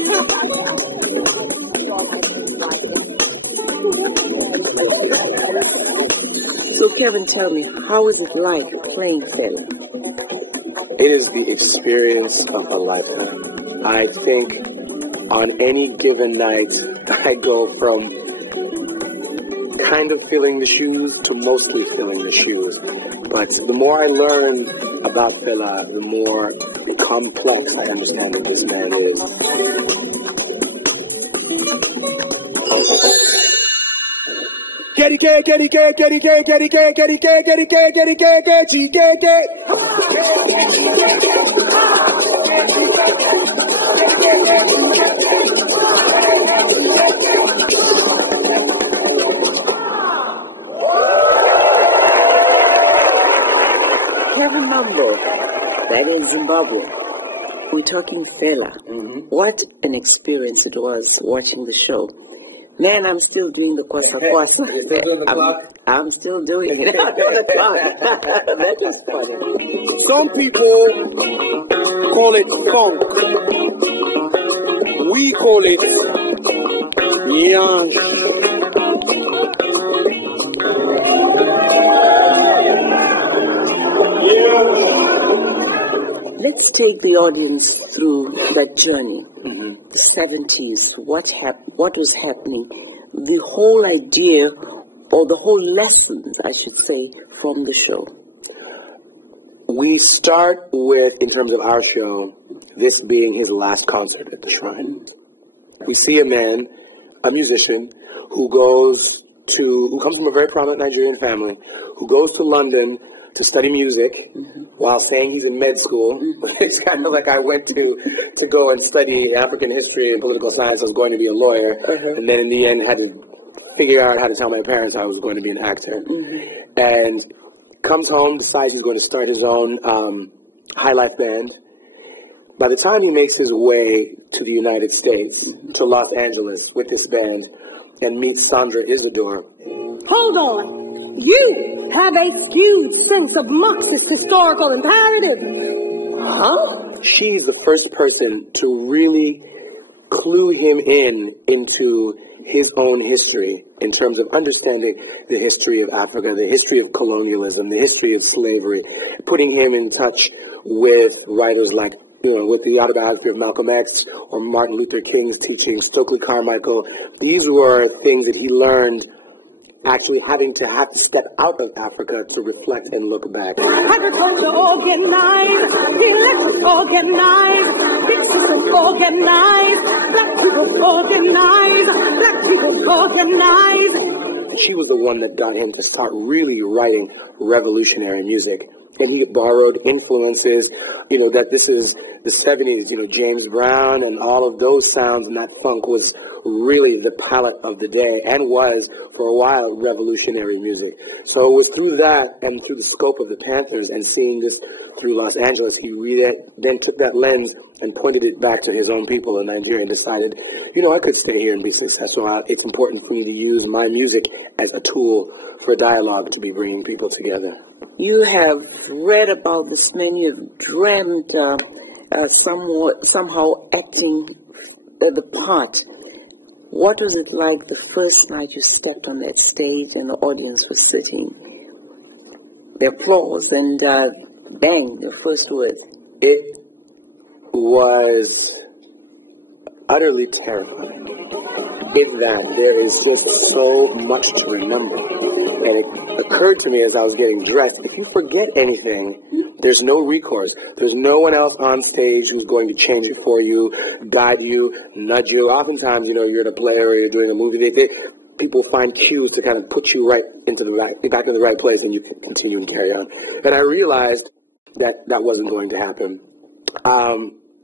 So Kevin, tell me, how is it like playing Fela? It is the experience of a lifetime. I think on any given night, I go from kind of feeling the shoes to mostly feeling the shoes. But the more I learn about Fela, the more complex I understand that this man is. Kevin Mambo, that is Zimbabwe. We're talking Fela. What an experience it was watching the show. Man, I'm still doing the kwasa. I'm still doing it. That is funny. Some people call it funk. We call it young. Let's take the audience through that journey. The 70s, what was happening, the whole idea, or the whole lessons, I should say, from the show. We start with, in terms of our show, this being his last concert at the Shrine. We see a man, a musician, who comes from a very prominent Nigerian family, who goes to London to study music while saying he's in med school. It's kind of like I went to go and study African history and political science. I was going to be a lawyer, and then in the end had to figure out how to tell my parents I was going to be an actor. And comes home, decides he's going to start his own high life band. By the time he makes his way to the United States, to Los Angeles with this band, and meets Sandra Isidore. Hold on. You have a skewed sense of Marxist historical imperative. Huh? She's the first person to really clue him into his own history in terms of understanding the history of Africa, the history of colonialism, the history of slavery, putting him in touch with writers like, with the autobiography of Malcolm X or Martin Luther King's teachings, Stokely Carmichael. These were things that he learned actually having to step out of Africa to reflect and look back. Agriculture organized, electric organized, business organized, black people organized, black people organized. She was the one that got him to start really writing revolutionary music. And he borrowed influences, that this is the 70s, James Brown and all of those sounds, and that funk was really the palette of the day and was, for a while, revolutionary music. So it was through that and through the scope of the Panthers and seeing this through Los Angeles, he then took that lens and pointed it back to his own people in Nigeria and decided, I could stay here and be successful. It's important for me to use my music as a tool for dialogue to be bringing people together. You have read about this man, you've dreamt somehow acting the part. What was it like the first night you stepped on that stage and the audience was sitting? The applause and bang, your first words. It was utterly terrifying. In that there is just so much to remember. And it occurred to me as I was getting dressed, if you forget anything, there's no recourse. There's no one else on stage who's going to change it for you, guide you, nudge you. Oftentimes, you're in a play or you're doing a movie, people find cues to kind of put you back in the right place, and you can continue and carry on. And I realized that wasn't going to happen.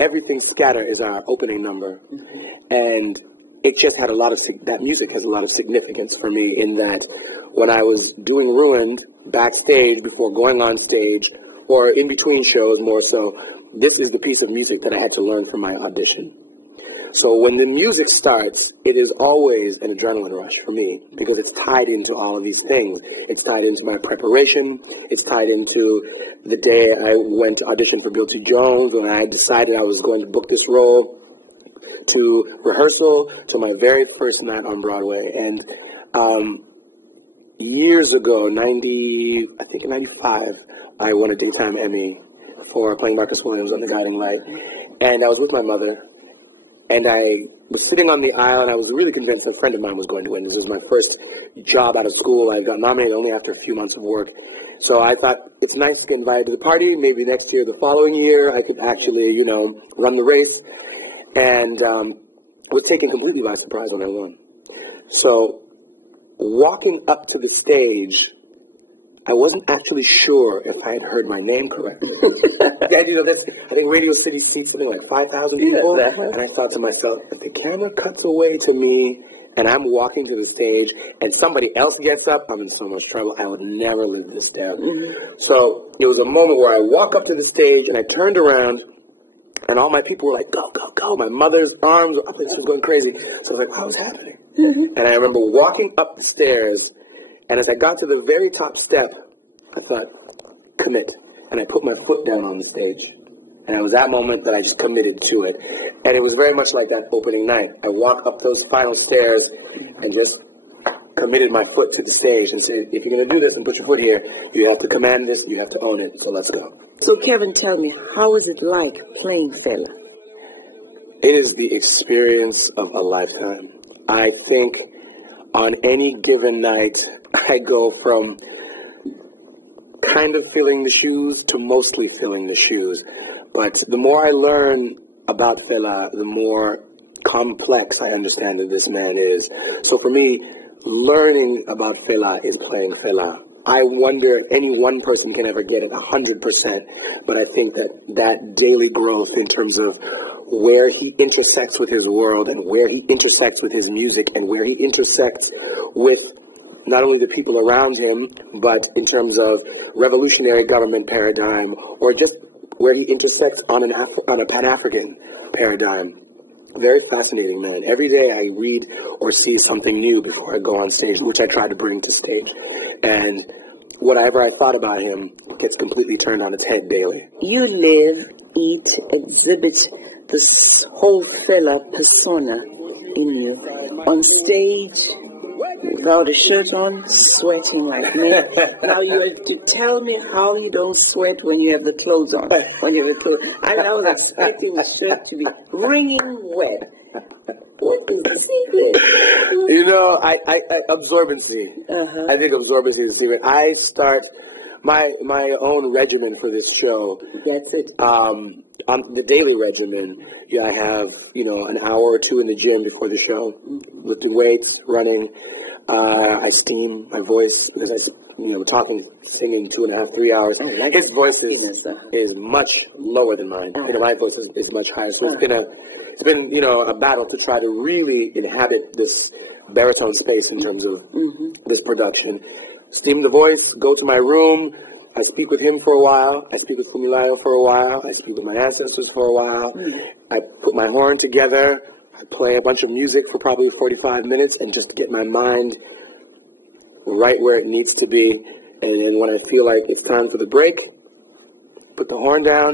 Everything Scatter is our opening number, and it just had that music has a lot of significance for me in that when I was doing Ruined backstage before going on stage or in between shows more so, this is the piece of music that I had to learn for my audition. So when the music starts, it is always an adrenaline rush for me because it's tied into all of these things. It's tied into my preparation. It's tied into the day I went to audition for Guilty Jones when I decided I was going to book this role. to rehearsal to my very first night on Broadway. And years ago, I think in 95, I won a Daytime Emmy for playing Marcus Williams on The Guiding Light. And I was with my mother, and I was sitting on the aisle, and I was really convinced a friend of mine was going to win. This was my first job out of school. I got nominated only after a few months of work. So I thought, it's nice to get invited to the party. Maybe next year, the following year, I could actually, run the race. And was taken completely by surprise when I won. So walking up to the stage, I wasn't actually sure if I had heard my name correctly. I think Radio City seats something like 5,000 people. And I thought to myself, if the camera cuts away to me and I'm walking to the stage and somebody else gets up, I'm in so much trouble. I would never live this down. So it was a moment where I walk up to the stage and I turned around and all my people were like, go, go, go. My mother's arms were up and going crazy. So I was like, what's happening? And I remember walking up the stairs. And as I got to the very top step, I thought, commit. And I put my foot down on the stage. And it was that moment that I just committed to it. And it was very much like that opening night. I walked up those final stairs and just committed my foot to the stage and said, if you're going to do this and put your foot here, you have to command this, you have to own it, so let's go. So Kevin, tell me, how is it like playing Fela? It is the experience of a lifetime. I think on any given night, I go from kind of filling the shoes to mostly filling the shoes. But the more I learn about Fela, the more complex I understand that this man is. So for me, learning about Fela is playing Fela. I wonder if any one person can ever get it 100%, but I think that daily growth in terms of where he intersects with his world and where he intersects with his music and where he intersects with not only the people around him, but in terms of revolutionary government paradigm or just where he intersects on a Pan-African paradigm. Very fascinating man. Every day I read or see something new before I go on stage, which I try to bring to stage. And whatever I thought about him gets completely turned on its head daily. You live, eat, exhibit this whole Fela persona in you. On stage, without a shirt on, sweating like me. Now you have to tell me how you don't sweat when you have the clothes on. When you have the clothes, I know the sweating shirt to be wringing wet. What is the secret? I absorbency. I think absorbency is the secret. I start my own regimen for this show. That's it. On the daily regimen, I have an hour or two in the gym before the show, lifting weights, running. I steam my voice because we're talking, singing 2.5, 3 hours. His voice is much lower than mine. My voice is much higher. So it's been a battle to try to really inhabit this baritone space in terms of this production. Steam the voice, go to my room. I speak with him for a while. I speak with Fumilayo for a while. I speak with my ancestors for a while. I put my horn together. I play a bunch of music for probably 45 minutes and just get my mind right where it needs to be. And then when I feel like it's time for the break, put the horn down,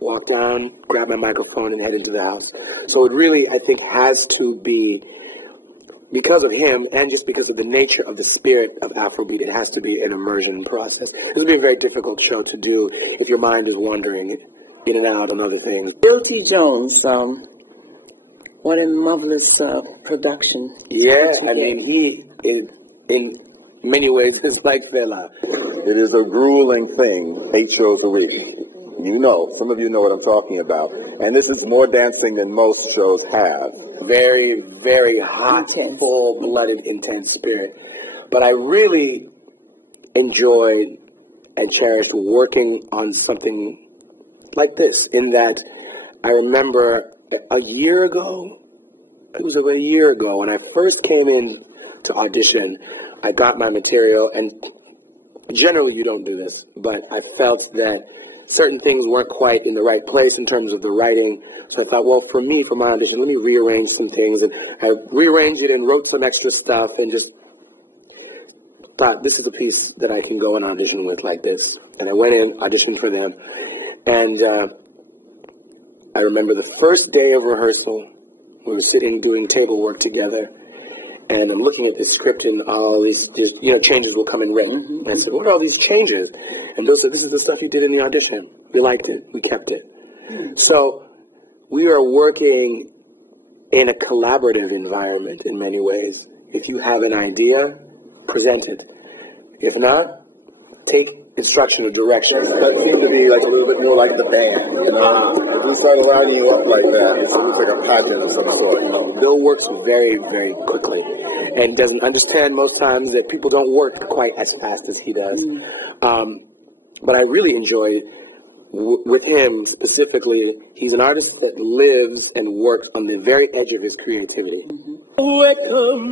walk down, grab my microphone, and head into the house. So it really, I think, has to be, because of him and just because of the nature of the spirit of Afrobeat, it has to be an immersion process. This would be a very difficult show to do if your mind is wandering in and out on other things. Bill T. Jones, what a marvelous production. Yeah, I mean, he is, in many ways, is like Fela. It is a grueling thing, 8 shows a week. Some of you know what I'm talking about. And this is more dancing than most shows have. Very, very hot, full-blooded, intense spirit. But I really enjoyed and cherished working on something like this, in that I remember a year ago, it was over a year ago, when I first came in to audition, I got my material, and generally you don't do this, but I felt that certain things weren't quite in the right place in terms of the writing. So I thought, well, for me, for my audition, let me rearrange some things. And I rearranged it and wrote some extra stuff and just thought, this is a piece that I can go and audition with like this. And I went in, auditioned for them. And I remember the first day of rehearsal, We were sitting doing table work together, and I'm looking at this script, and all these changes will come in written. And I said, what are all these changes? And those said, this is the stuff you did in the audition. We liked it. We kept it. So we are working in a collaborative environment in many ways. If you have an idea, present it. If not, take instruction or direction. That seemed to be like a little bit more like the band. If you start lining you up like that, it's almost like a pattern of some sort. Bill works very, very quickly and doesn't understand most times that people don't work quite as fast as he does. But I really enjoy with him specifically, he's an artist that lives and works on the very edge of his creativity. Welcome.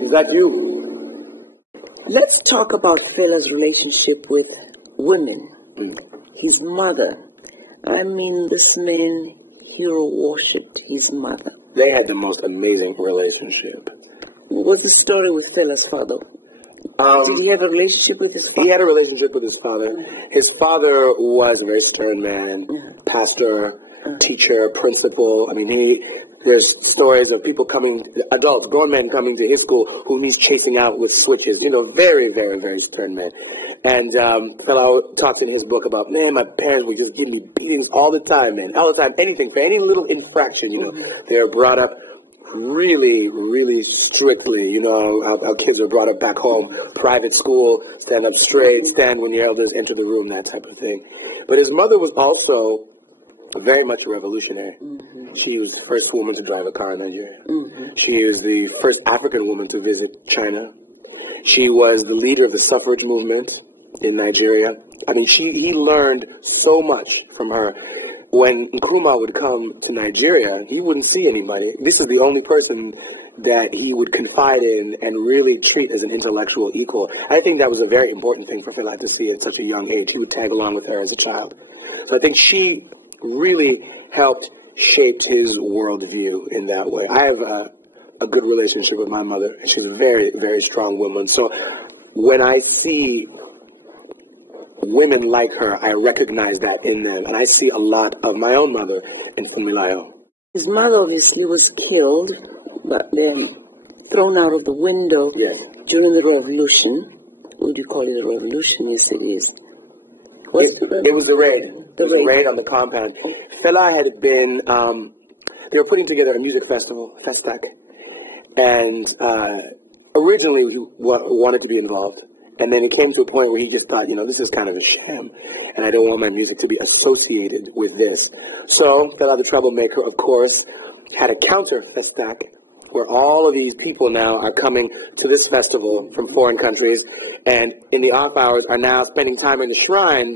Is that you? Let's talk about Fela's relationship with women. His mother. I mean, this man hero worshipped his mother. They had the most amazing relationship. What's the story with Fela's father? Did he have a relationship with his father? He had a relationship with his father. His father was a very stern man, pastor, teacher, principal. I mean, there's stories of people adults, grown men coming to his school who he's chasing out with switches. Very, very, very stern man. And Fela talks in his book about, man, my parents would just give me beatings all the time, man. All the time, anything, for any little infraction, They're brought up really, really strictly. Our kids are brought up back home, private school, stand up straight, stand when your elders enter the room, that type of thing. But his mother was also very much a revolutionary. She was the first woman to drive a car in Nigeria. She was the first African woman to visit China. She was the leader of the suffrage movement in Nigeria. I mean, he learned so much from her. When Nkrumah would come to Nigeria, he wouldn't see anybody. This is the only person that he would confide in and really treat as an intellectual equal. I think that was a very important thing for Fela to see at such a young age. He would tag along with her as a child. So I think she really helped shape his worldview in that way. I have a good relationship with my mother, and she's a very, very strong woman. So when I see women like her, I recognize that in them, and I see a lot of my own mother in Fumilayo. His mother obviously was killed, but then thrown out of the window during the revolution. Would you call it a revolution? Yes, it is. It was a raid. The raid on the compound. Fela had been, they were putting together a music festival, Festac, and originally he wanted to be involved. And then it came to a point where he just thought, this is kind of a sham, and I don't want my music to be associated with this. So, Fela the Troublemaker, of course, had a counter Festac, where all of these people now are coming to this festival from foreign countries, and in the off hours are now spending time in the shrine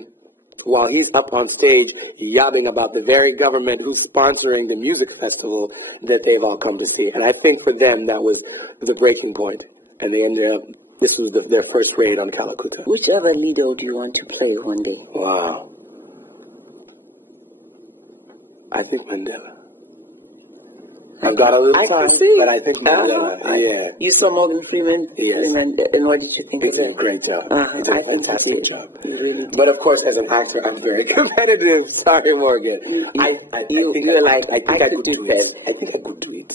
while he's up on stage yabbing about the very government who's sponsoring the music festival that they've all come to see. And I think for them that was the breaking point, and they ended up. This was their first raid on Kalakuta. Which other leader do you want to play one day? Wow. I think Mandela. I've got a little time, but I think Mandela. You saw Morgan Freeman? Yes. And what did you think? He did a great job. He did a fantastic job. Really? But of course, as an actor, I'm very competitive. Sorry, Morgan. I think I could do it.